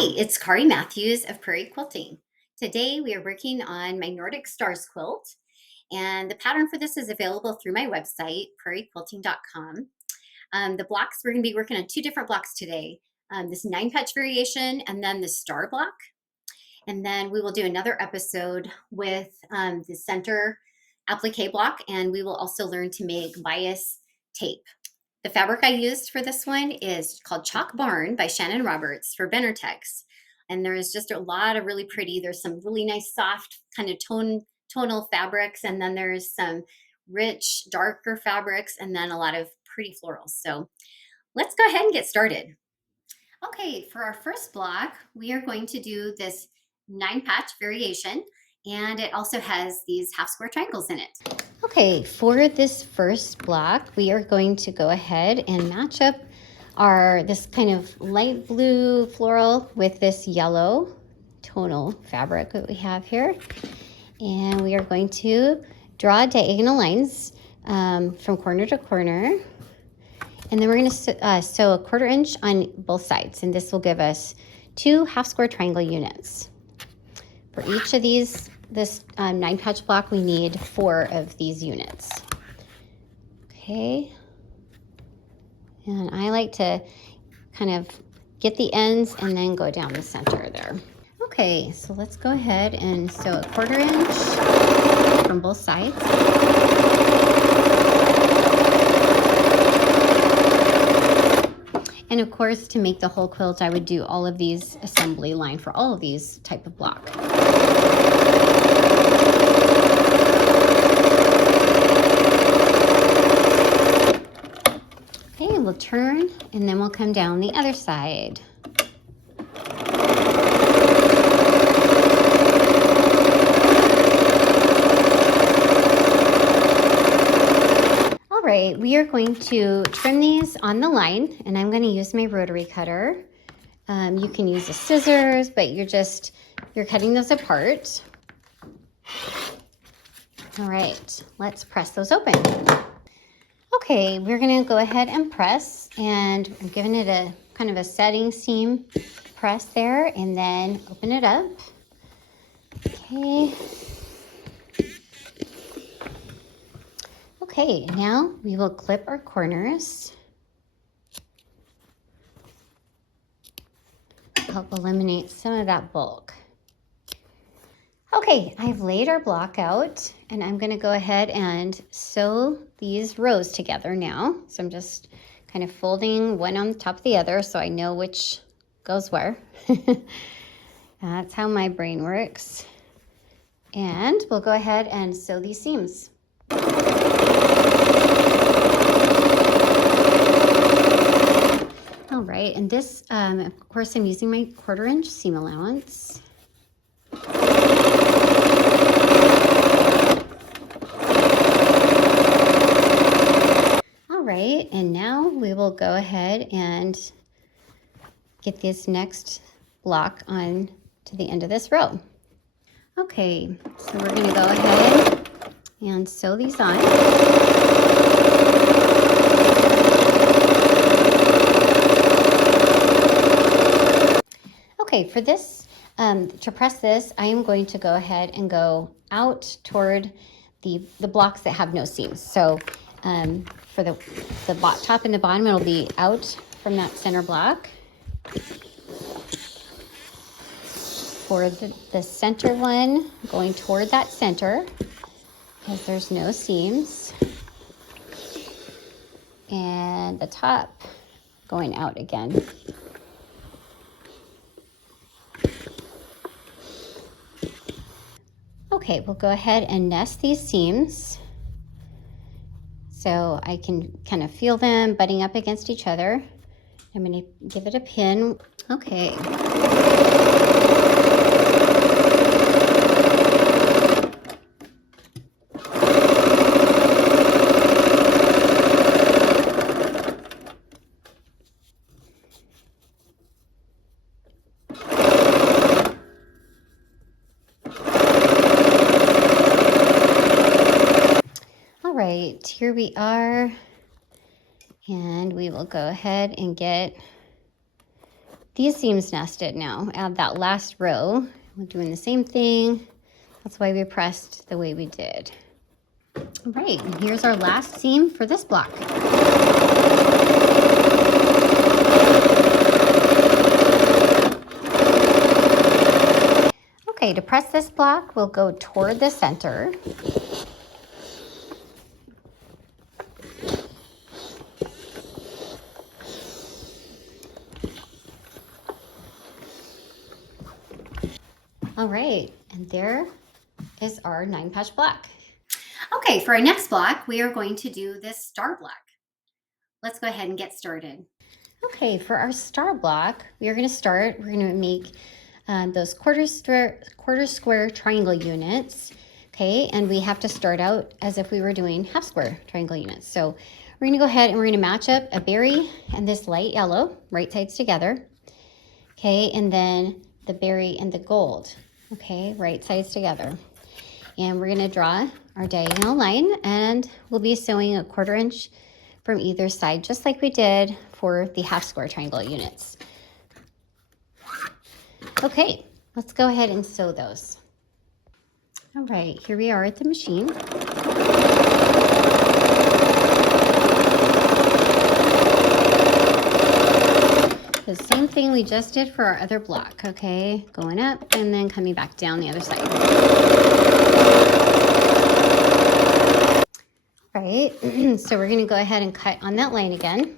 Hi, it's Kari Matthews of Prairie Quilting. Today we are working on my Nordic Stars quilt, and the pattern for this is available through my website, prairiequilting.com. The blocks, we're going to be working on two different blocks today, this 9-patch variation and then the star block. And then we will do another episode with the center applique block, and we will also learn to make bias tape. The fabric I used for this one is called Chalk Barn by Shannon Roberts for Benertex. And there is just a lot of really pretty, there's some really nice soft kind of tonal fabrics, and then there's some rich, darker fabrics, and then a lot of pretty florals. So let's go ahead and get started. Okay, for our first block, we are going to do this 9-patch variation, and it also has these half square triangles in it. Okay, for this first block, we are going to go ahead and match up this kind of light blue floral with this yellow tonal fabric that we have here. And we are going to draw diagonal lines from corner to corner. And then we're going to sew a 1/4 inch on both sides, and this will give us 2 half square triangle units. For each of this 9-patch block, we need 4 of these units. Okay. And I like to kind of get the ends and then go down the center there. Okay, so let's go ahead and sew a 1/4 inch from both sides. And of course, to make the whole quilt, I would do all of these assembly line for all of these type of block. Okay, we'll turn and then we'll come down the other side. All right, we are going to trim these on the line, and I'm going to use my rotary cutter. You can use the scissors, but you're cutting those apart. All right, let's press those open. Okay, we're going to go ahead and press, and I'm giving it a kind of a setting seam press there, and then open it up. Okay. Okay, now we will clip our corners. Help eliminate some of that bulk. Okay, I've laid our block out, and I'm going to go ahead and sew these rows together now. So I'm just kind of folding one on top of the other so I know which goes where. That's how my brain works. And we'll go ahead and sew these seams. All right, and this, of course, I'm using my 1/4 inch seam allowance. All right, and now we will go ahead and get this next block on to the end of this row. Okay, so we're going to go ahead and sew these on. Okay, for this, to press this, I am going to go ahead and go out toward the blocks that have no seams. So for the top and the bottom, it'll be out from that center block. For the center one, going toward that center, because there's no seams. And the top going out again. Okay, we'll go ahead and nest these seams so I can kind of feel them butting up against each other. I'm going to give it a pin. Okay. Right, here we are, and we will go ahead and get these seams nested now. Add that last row. We're doing the same thing. That's why we pressed the way we did. All right, and here's our last seam for this block. Okay, to press this block, we'll go toward the center. All right, and there is our 9-patch block. Okay, for our next block, we are going to do this star block. Let's go ahead and get started. Okay, for our star block, we're going to make those quarter square triangle units. Okay, and we have to start out as if we were doing half square triangle units. So we're going to go ahead and we're going to match up a berry and this light yellow, right sides together. Okay, and then the berry and the gold. Okay, right sides together. And we're going to draw our diagonal line, and we'll be sewing a 1/4 inch from either side, just like we did for the half square triangle units. Okay, let's go ahead and sew those. All right, here we are at the machine. The same thing we just did for our other block, okay? Going up and then coming back down the other side. Right, so we're gonna go ahead and cut on that line again.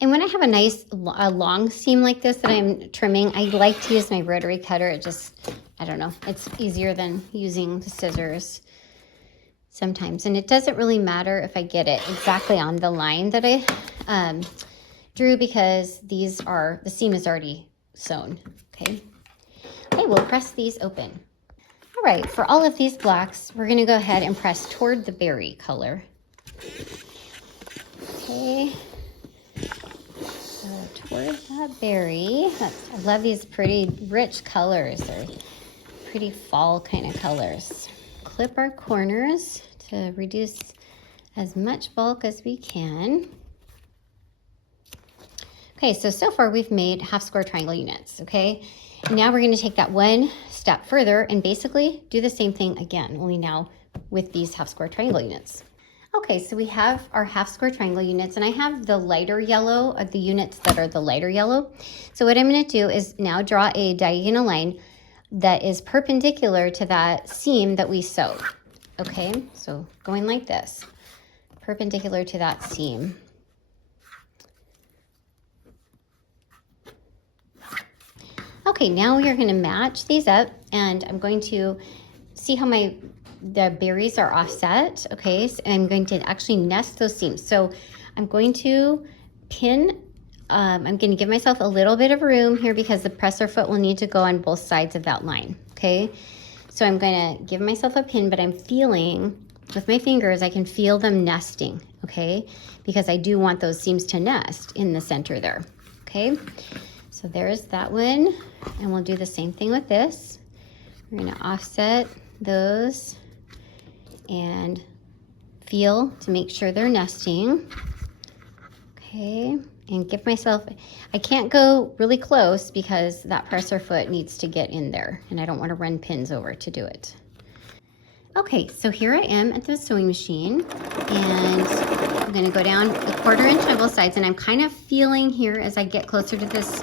And when I have a nice long seam like this that I'm trimming, I like to use my rotary cutter. It just, I don't know, it's easier than using the scissors sometimes. And it doesn't really matter if I get it exactly on the line that I drew, because the seam is already sewn, okay? Okay, we'll press these open. All right, for all of these blocks, we're gonna go ahead and press toward the berry color. Okay, so toward that berry. I love these pretty rich colors. They're pretty fall kind of colors. Clip our corners to reduce as much bulk as we can. Okay, so far we've made half square triangle units, okay? Now we're gonna take that one step further and basically do the same thing again, only now with these half square triangle units. Okay, so we have our half square triangle units, and I have the lighter yellow, the units that are the lighter yellow. So what I'm gonna do is now draw a diagonal line that is perpendicular to that seam that we sewed, okay? So going like this, perpendicular to that seam. Okay, now we are going to match these up, and I'm going to see how the berries are offset. Okay, so I'm going to actually nest those seams. So I'm going to pin, I'm going to give myself a little bit of room here because the presser foot will need to go on both sides of that line. Okay, so I'm going to give myself a pin, but I'm feeling with my fingers, I can feel them nesting. Okay, because I do want those seams to nest in the center there. Okay. So there's that one, and we'll do the same thing with this. We're gonna offset those and feel to make sure they're nesting. Okay, and give myself, I can't go really close because that presser foot needs to get in there, and I don't wanna run pins over to do it. Okay, so here I am at the sewing machine, and I'm gonna go down a 1/4 inch on both sides, and I'm kind of feeling here as I get closer to this,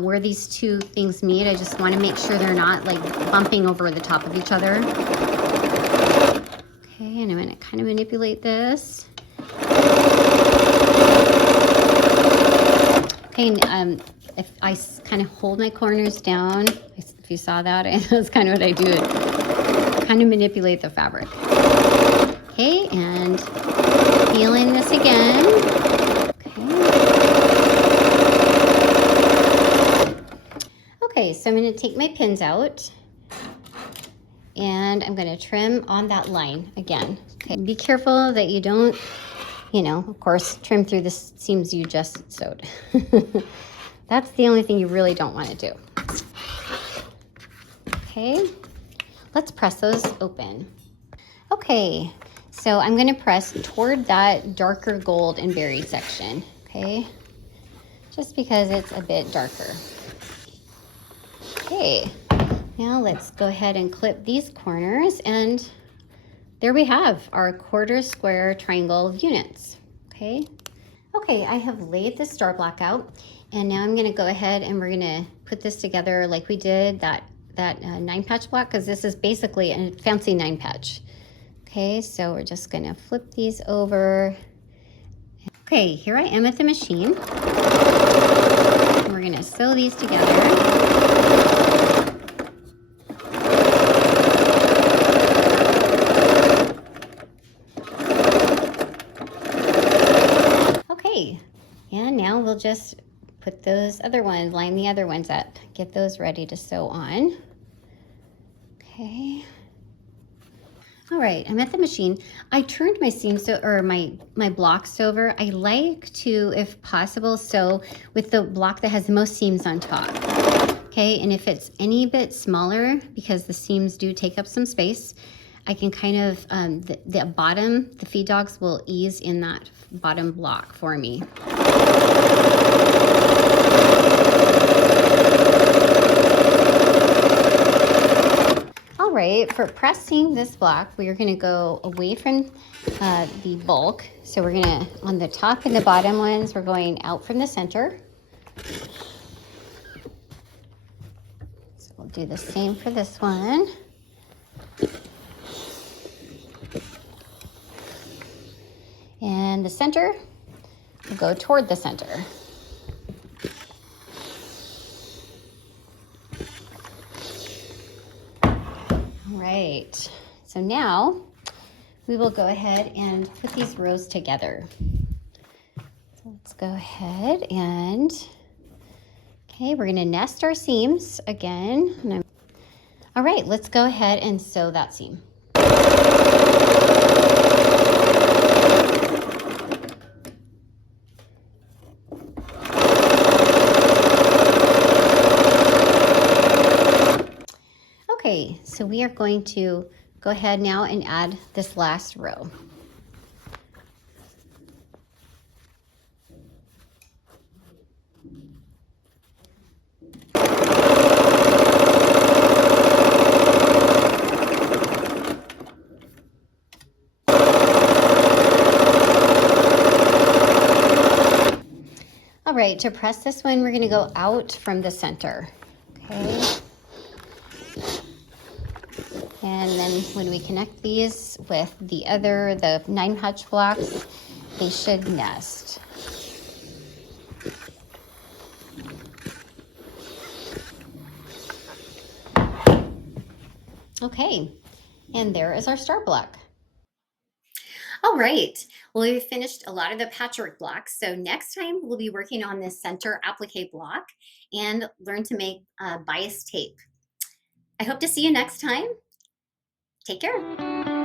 where these two things meet. I just wanna make sure they're not like bumping over the top of each other. Okay, and I'm gonna kind of manipulate this. Okay, and if I kind of hold my corners down, if you saw that, that's kind of what I do. Kind of manipulate the fabric. Okay, and feeling this again. Okay, so I'm going to take my pins out, and I'm going to trim on that line again. Okay, be careful that you don't, of course, trim through the seams you just sewed. That's the only thing you really don't want to do. Okay, let's press those open. Okay, so I'm going to press toward that darker gold and berry section. Okay, just because it's a bit darker. Okay, now let's go ahead and clip these corners, and there we have our quarter square triangle units. Okay. Okay, I have laid the star block out, and now I'm going to go ahead and we're going to put this together like we did that 9-patch block, because this is basically a fancy 9-patch. Okay, so we're just going to flip these over. Okay, here I am at the machine. We're going to sew these together. Okay, and now we'll just put those other ones, line the other ones up, get those ready to sew on. Okay. All right, I'm at the machine. I turned my seams or my blocks over. I like to, if possible, sew with the block that has the most seams on top. Okay, and if it's any bit smaller, because the seams do take up some space, I can kind of, the bottom, the feed dogs will ease in that bottom block for me. All right, for pressing this block, we are going to go away from the bulk. So we're going to, on the top and the bottom ones, we're going out from the center. So we'll do the same for this one. And the center, we'll go toward the center. All right, so now we will go ahead and put these rows together. So let's go ahead and, okay, we're gonna nest our seams again. All right, let's go ahead and sew that seam. Okay, so we are going to go ahead now and add this last row. All right, to press this one, we're gonna go out from the center, okay? And then when we connect these with the 9-patch blocks, they should nest. Okay, and there is our star block. All right, well, we've finished a lot of the patchwork blocks. So next time we'll be working on this center applique block and learn to make bias tape. I hope to see you next time. Take care.